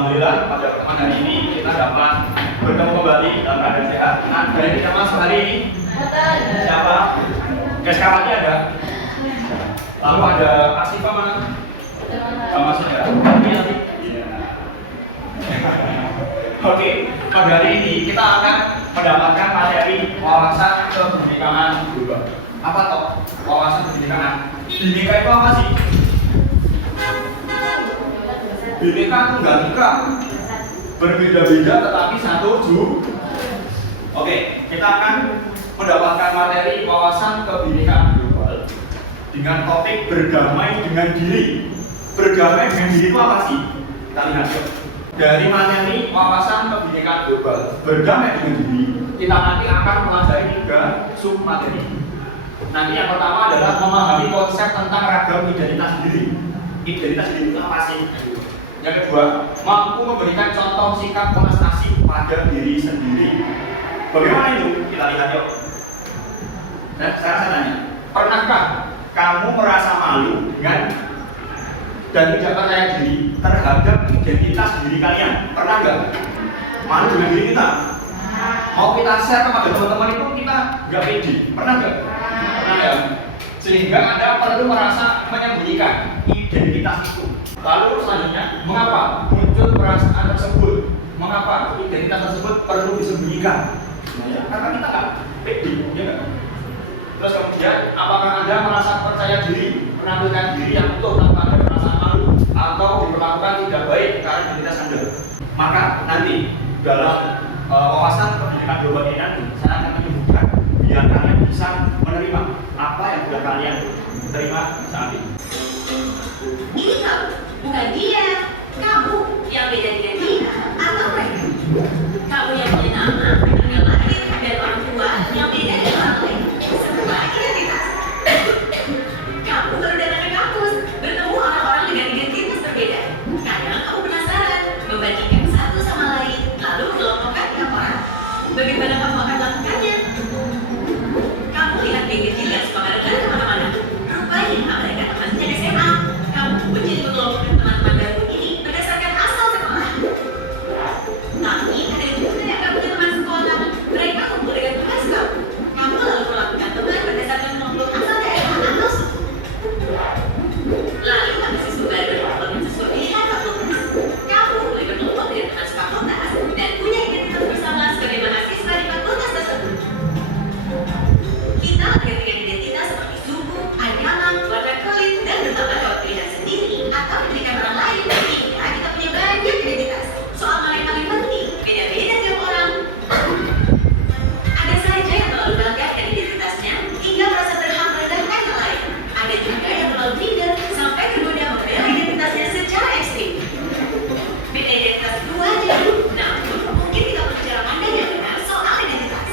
Alhamdulillah pada pertemuan hari ini kita dapat bertemu kembali dalam keadaan sehat. Nah, dari kita masuk hari ini siapa? Kawannya ada. Lalu ada Kak Siva mana? Kamu masuk ya? Iya. Oke, pada hari ini kita akan mendapatkan materi wawasan kebinekaan global. Apa toh wawasan kebinekaan? Bineka itu apa sih? Bineka Tunggal Ika, berbeda-beda tetapi satu Oke, kita akan mendapatkan materi wawasan kebinekaan global dengan topik berdamai dengan diri. Berdamai dengan diri itu apa sih? Kita lihat yuk. Dari materi wawasan kebinekaan global, berdamai dengan diri, kita nanti akan mempelajari 3 sub materi. Nanti yang pertama adalah memahami konsep tentang ragam identitas diri. Identitas diri itu apa sih? Yang kedua, mampu memberikan contoh sikap prestasi pada diri sendiri. Bagaimana itu? Kita lihat yuk. Nah, saya tanya, pernahkah kamu merasa malu dengan dan tidak percaya diri terhadap identitas diri kalian? Pernah nggak? Malu dengan diri kita? Mau kita share kepada teman-teman itu kita nggak pede. Pernah nggak? Pernah nggak? Sehingga Anda perlu merasa menyembunyikan identitas itu. Lalu selanjutnya, mengapa muncul perasaan tersebut? Mengapa identitas tersebut perlu disembunyikan? Karena kita nggak pede, ya nggak? Terus kemudian, apakah Anda merasa percaya diri, menampilkan diri yang utuh tanpa ada perasaan malu, atau diperlakukan tidak baik karena identitas Anda? Maka nanti dalam wawasan kebinekaan global ini nanti saya akan menyebutkan biar kalian bisa menerima apa yang sudah kalian terima saat ini. Ini kamu, bukan dia. Kamu yang beda dengan dia atau mereka. Kamu yang punya nama, tanggal lahir, dan orang tua yang beda dengan orang lain. Semua identitas. Kamu baru datang ke kampus, bertemu orang-orang dengan identitas berbeda. Kadang kamu penasaran, membandingkan satu sama lain, lalu mengelompokkan tiap orang. Bagaimana kamu akan melakukannya? Kamu lihat geng kecil yang suka bareng kemana-mana. Rupanya mereka teman sejak SMA. Kamu menjadi mengelompokkan teman-teman baru ini berdasarkan asal sekolah. Tapi ada juga yang kamu punya teman sekolah. Mereka kumpul dengan tugas kamu. Kamu lalu melakukan teman berdasarkan kelompok asal daerah atau suku. Lalu ada siswa baru yang memiliki sesuai pilihan fakultas. Kamu mulai berkelompok dengan teman sefakultas dan punya identitas bersama sebagai mahasiswa di fakultas tersebut. Kita menggantikan identitas seperti suku, agama, warna kulit, dan bertambah lewat pilihan sendiri atau diberikan orang lain. Hingga kita punya banyak identitas. Soal mana yang paling penting, beda-beda tiap orang. Ada saja yang terlalu bangga dengan identitasnya hingga merasa berhak merendahkan yang lain. Ada juga yang terlalu minder sampai tergoda membela identitasnya secara ekstrim. Beda identitas itu wajar, namun mungkin kita perlu cara pandang yang benar soal identitas.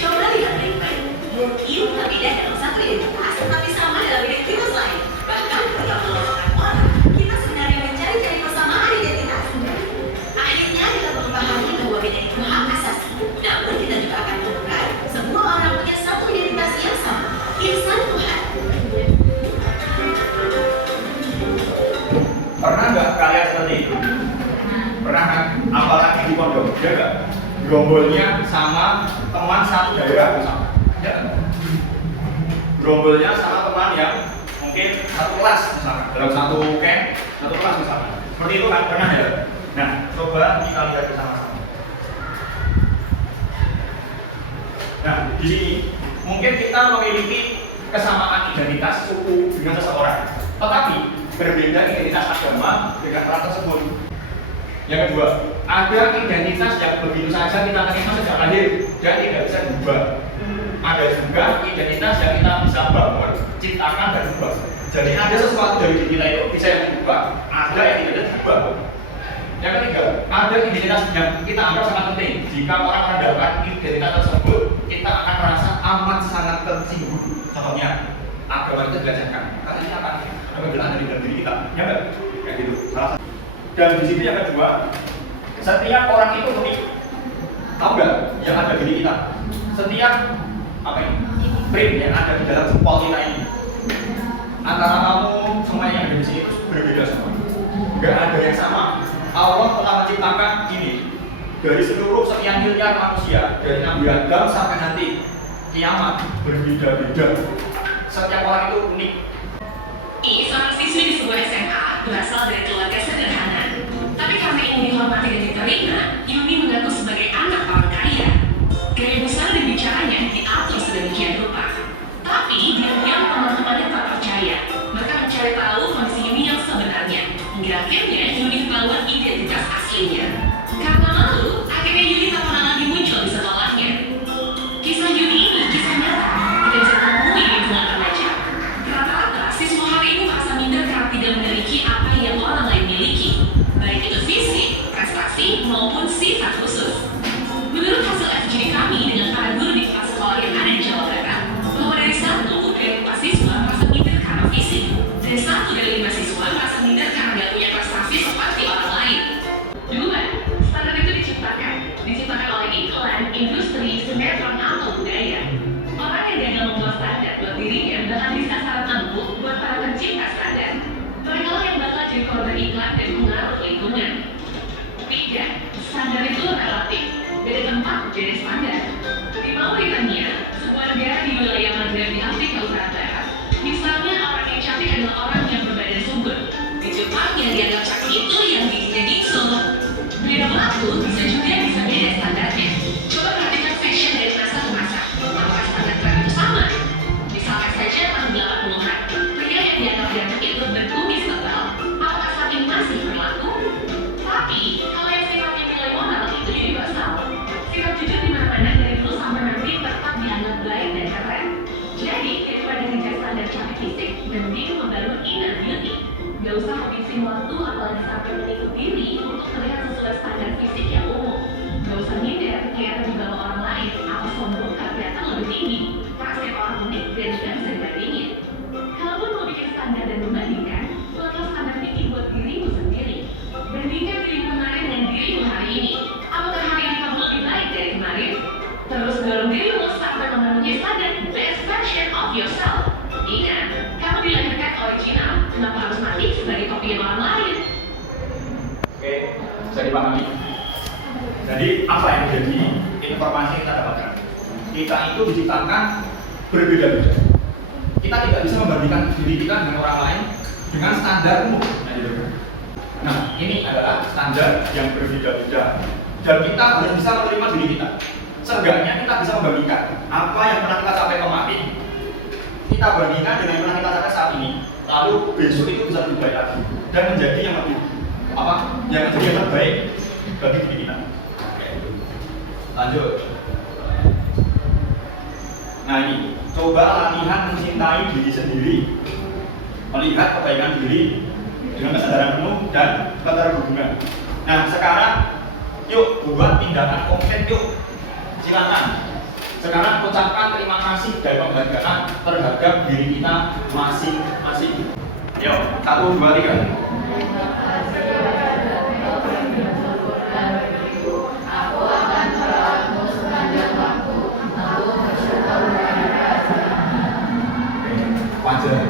Coba lihat baik-baik. Mungkin tak beda dalam satu identitas, tapi sama dalam identitas lain. Bahkan ketika mengelompokkan orang, kita sebenarnya mencari-cari persamaan identitas. Akhirnya kita perlu pahami bahwa beda itu hak asasi. Namun kita juga akan menemukan semua orang punya satu identitas yang sama, insan Tuhan. Pernah nggak kalian seperti itu? Pernah kan? Apalagi di pondok, ya nggak? Gerombolnya sama teman satu daerah misalnya, ya kan? Gerombolnya sama teman yang mungkin satu kelas misalnya, dalam satu camp, satu kelas misalnya. Seperti itu kan? Pernah ya? Nah, coba kita lihat bersama-sama. Nah, di sini mungkin kita memiliki kesamaan identitas suku dengan seseorang, tetapi berbeda identitas agama dengan orang tersebut. Yang kedua, ada identitas yang begitu saja kita terima sejak lahir dan tidak bisa diubah. Ada juga identitas yang kita bisa bangun, ciptakan dan ubah. Jadi ada sesuatu dari diri kita itu bisa yang diubah, ada yang tidak bisa diubah. Yang ketiga, ada identitas yang kita anggap sangat penting. Jika orang merendahkan identitas tersebut, kita akan merasa amat sangat tersinggung. Contohnya, agama itu diajarkan. Karena ini akan membela dari diri kita, ya enggak? Kayak gitu. Salah satu. Dan di sini yang kedua, setiap orang itu unik. Tahu nggak yang ada di diri kita? Setiap apa ini? Print yang ada di dalam jempol kita ini. Antara kamu semuanya yang ada di sini itu berbeda semua. Nggak ada yang sama. Allah telah menciptakan ini dari seluruh sekian miliar manusia, dari Nabi Adam sampai nanti kiamat, berbeda-beda. Setiap orang itu unik. Seorang siswi di sebuah SMA berasal dari keluarga sederhana. Tapi karena ingin dihormati dan diterima, Yuni mengaku sebagai anak orang kaya. Gaya besar dan bicaranya diatur sedemikian rupa. Tapi diam-diam teman-temannya tak percaya. Mereka mencari tahu kondisi Yuni yang sebenarnya. Hingga akhirnya Yuni ketahuan identitas aslinya. Karena malu, akhirnya Yuni tak pernah lagi muncul di sekolahnya. Kisah Yuni ini kisah nyata. Kita bisa temui di lingkungan remaja. Rata-rata siswa hari ini merasa minder karena tidak memiliki apa yang orang lain miliki, baik itu fisik, prestasi, maupun sifat khusus. Menurut hasil FGD kami dengan para guru di kelas sekolah yang ada di Jawa Barat, bahwa dari 1 dari 5 siswa merasa minder karena fisik, dan 1 dari 5 siswa merasa minder karena tidak punya prestasi seperti orang lain. 2. Standar itu diciptakan oleh iklan, industri, sinetron, atau budaya. Orang yang gagal membuat standar buat dirinya bakal jadi sasaran empuk buat para pencinta standar. Mereka yang bakal jadi korban iklan dan pengaruh lingkungan. 3. Standar itu relatif. Beda tempat jadi standar. Di Mauritania, sebuah negara di wilayah Maghreb di Afrika Utara Barat, misalnya orang yang cantik adalah orang yang berbadan subur. Di Jepang yang dianggap cantik itu yang giginya gingsul. Beda waktu bisa juga bisa beda standarnya. Coba perhatikan fashion dari masa ke masa. Apakah standar tren itu sama? Misalkan saja tahun 80-an, pria yang dianggap ganteng itu berkumis tebal. Apakah saat ini masih berlaku? Tapi, kalau yang sifatnya nilai moral itu universal. Sikap jujur di mana-mana dari dulu sampai nanti tetap dianggap baik dan keren. Jadi, daripada ngejar standar cantik fisik, mending membangun inner beauty. Gak usah habisin waktu apalagi sampai menikut diri untuk terlihat sesuai standar fisik yang umum. Gak usah minder kelihatan di bawah orang lain atau sombong karena kelihatan lebih tinggi. Karena setiap orang unik dan juga bisa dibandingin. Kalaupun mau bikin standar dan membandingkan, buatlah standar tinggi buat dirimu sendiri. Bandingkan dirimu kemarin dengan dirimu hari ini. Apakah hari ini kamu lebih baik dari kemarin? Terus dorong dirimu sampai memenuhi standar best version of yourself. Ingat, kamu dilahirkan original, kenapa harus mati sebagai kopi orang lain? Oke, bisa dipahami. Jadi apa yang menjadi informasi yang kita dapatkan? Kita itu diciptakan berbeda-beda. Kita tidak bisa membandingkan diri kita dengan orang lain dengan standar umum. Nah, ini adalah standar yang berbeda-beda. Dan kita harus bisa menerima diri kita. Seenggaknya kita bisa membandingkan apa yang pernah kita capai kemarin, kita bandingkan dengan yang pernah kita capai saat ini. Lalu besok itu bisa lebih baik lagi dan menjadi yang lebih yang menjadi yang terbaik bagi diri kita. Oke. Lanjut. Nah ini, coba latihan mencintai diri sendiri, melihat kebaikan diri dengan kesadaran penuh dan keterhubungan. Nah sekarang, yuk buat tindakan konkret yuk. Silakan. Sekarang ucapkan terima kasih dan penghargaan terhadap diri kita masing-masing. Yuk, 1, 2, 3. Wajah.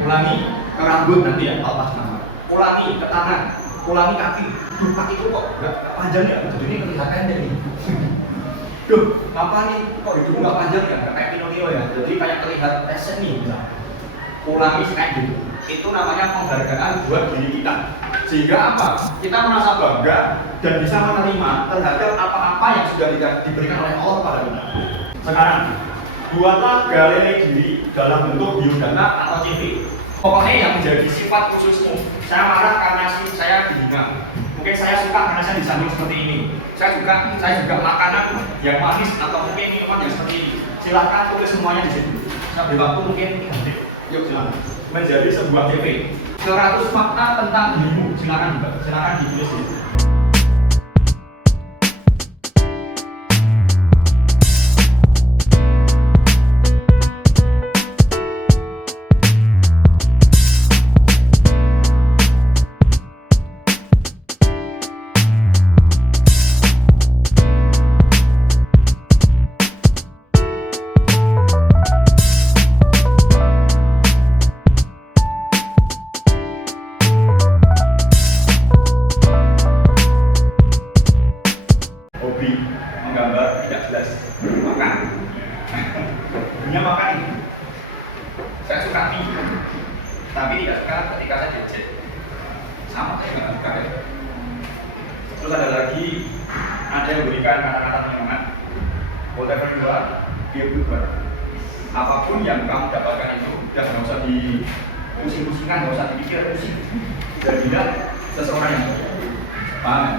Ulangi ke rambut nanti ya, lepas nama. Ulangi ke tangan, ulangi kaki. Duh, kaki itu kok nggak panjang ya? Jadi ini kelihatan nih. Duh, apa nih? Kok hidung nggak panjang ya? Nggak kayak Pinocchio ya? Jadi kayak terlihat pesek nih. Ulangi kayak gitu. Itu namanya penghargaan buat diri kita. Sehingga apa? Kita merasa bangga dan bisa menerima terhadap apa-apa yang sudah diberikan oleh Allah pada kita. Sekarang, buatlah galeri diri dalam bentuk biodata atau CV. Pokoknya yang menjadi sifat khususmu. Saya marah karena saya dihina. Mungkin saya suka karena saya disambung seperti ini. Saya juga makanan yang manis atau mungkin minuman yang seperti ini. Silahkan tulis semuanya di situ. Saya beri waktu mungkin 3 menit. Yuk silakan. Menjadi sebuah CV. 100 fakta tentang dirimu. Silakan ditulis di situ. Tapi tidak suka ketika saya diejek. Sama saya nggak suka ya. Terus ada lagi, ada yang memberikan kata-kata penyemangat. Whatever you are, be a good one. Apapun yang kamu dapatkan itu, udah nggak usah dipusing-pusingkan, nggak usah dipikir pusing. Jadilah seseorang yang paham ya?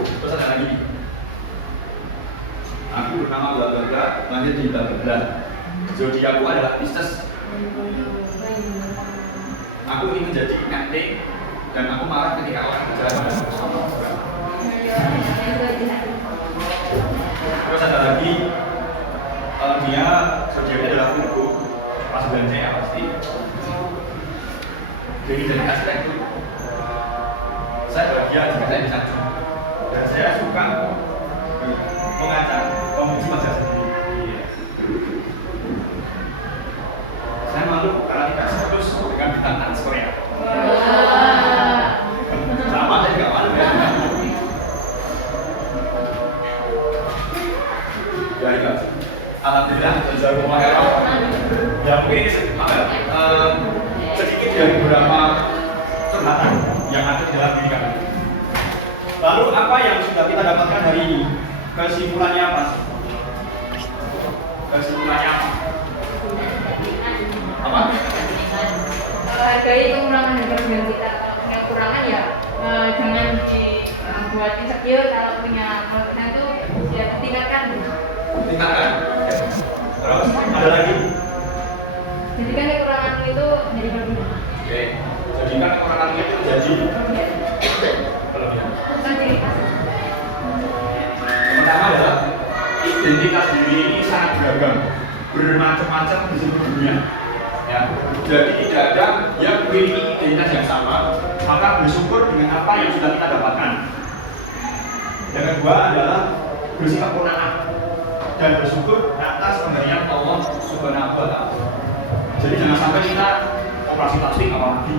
Terus ada lagi, aku bernama bla bla bla, lahir di bla bla bla. Zodiakku adalah Pisces. Aku ingin menjadi RT dan aku marah ketika orang berjalan pada terus ada lagi, dia zodiaknya adalah Virgo, pas belanja ya pasti. Jadi dari aspek itu, saya bahagia jika saya bisa dan saya suka mengajak memuji wajah sendiri. Saya malu karena tidak seterus dengan bintang artis Korea. Sama saya juga malu ya. Ya itu. Alhamdulillah jazakumullah khairan. Ya mungkin ini sedikit dari beberapa curhatan yang ada di dalam diri kami. Lalu apa yang sudah kita dapatkan hari ini? Kesimpulannya apa? Kesimpulannya apa? Apa? Hargai kekurangan dan kelebihan kita. Kalau punya kekurangan ya jangan dibuat insecure. Kalau punya kelebihan itu ya tingkatkan. Tingkatkan. Terus ada lagi. Jadikan kekurangan itu menjadi kelebihan. Oke. Jadikan kekurangan itu jadi kelebihan. Bukan diri kita. Pertama adalah identitas diri ini sangat beragam, bermacam-macam di seluruh dunia. Ya, jadi tidak ada yang memiliki identitas yang sama, maka bersyukur dengan apa yang sudah kita dapatkan. Yang kedua adalah bersempurna dan bersyukur atas pemberian Allah Subhanahu wa Ta'ala. Jadi jangan sampai kita operasi plastik apalagi,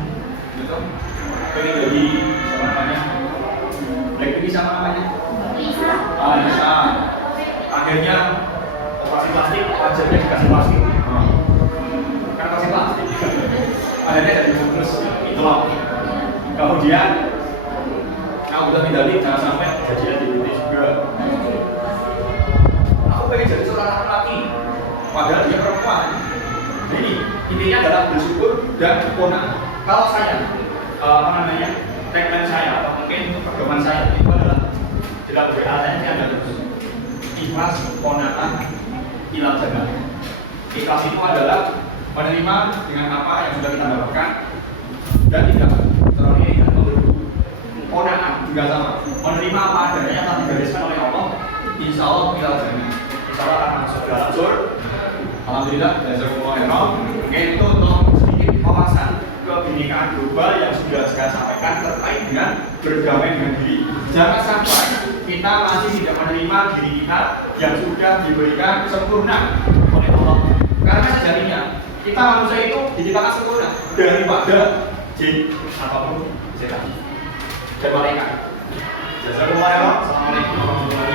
gitu. Pengen jadi siapa namanya? Blackpink siapa namanya? Lisa. Akhirnya operasi plastik, wajahnya dikasih plastik. Kan operasi plastik. Akhirnya jadi terus itulah. Kemudian aku udah tidak jangan sampai jadi di juga. Aku pengen jadi seorang laki, padahal dia perempuan. Jadi intinya adalah bersyukur dan sempurna. Kalau saya, tagline saya atau mungkin pedoman saya itu adalah tidak berarti ada terus. Ikhlas, qanaah, ilal jannah. Ikhlas itu adalah menerima dengan apa yang sudah kita dapatkan dan tidak terlalu dan qanaah juga sama. Menerima apa adanya yang telah digariskan oleh Allah. Insya Allah ilal jannah. Insya Allah akan masuk dalam surga. Alhamdulillah, jazakumullah khairan. Itu untuk sedikit wawasan kebinekaan global yang sudah saya sampaikan terkait dengan berdamai dengan diri. Jangan sampai kita masih tidak menerima diri kita yang sudah diberikan sempurna oleh Allah. Karena sejatinya kita manusia itu diciptakan sempurna daripada jin ataupun setan dan malaikat. Jazakumullah khairan. Assalamualaikum warahmatullahi wabarakatuh.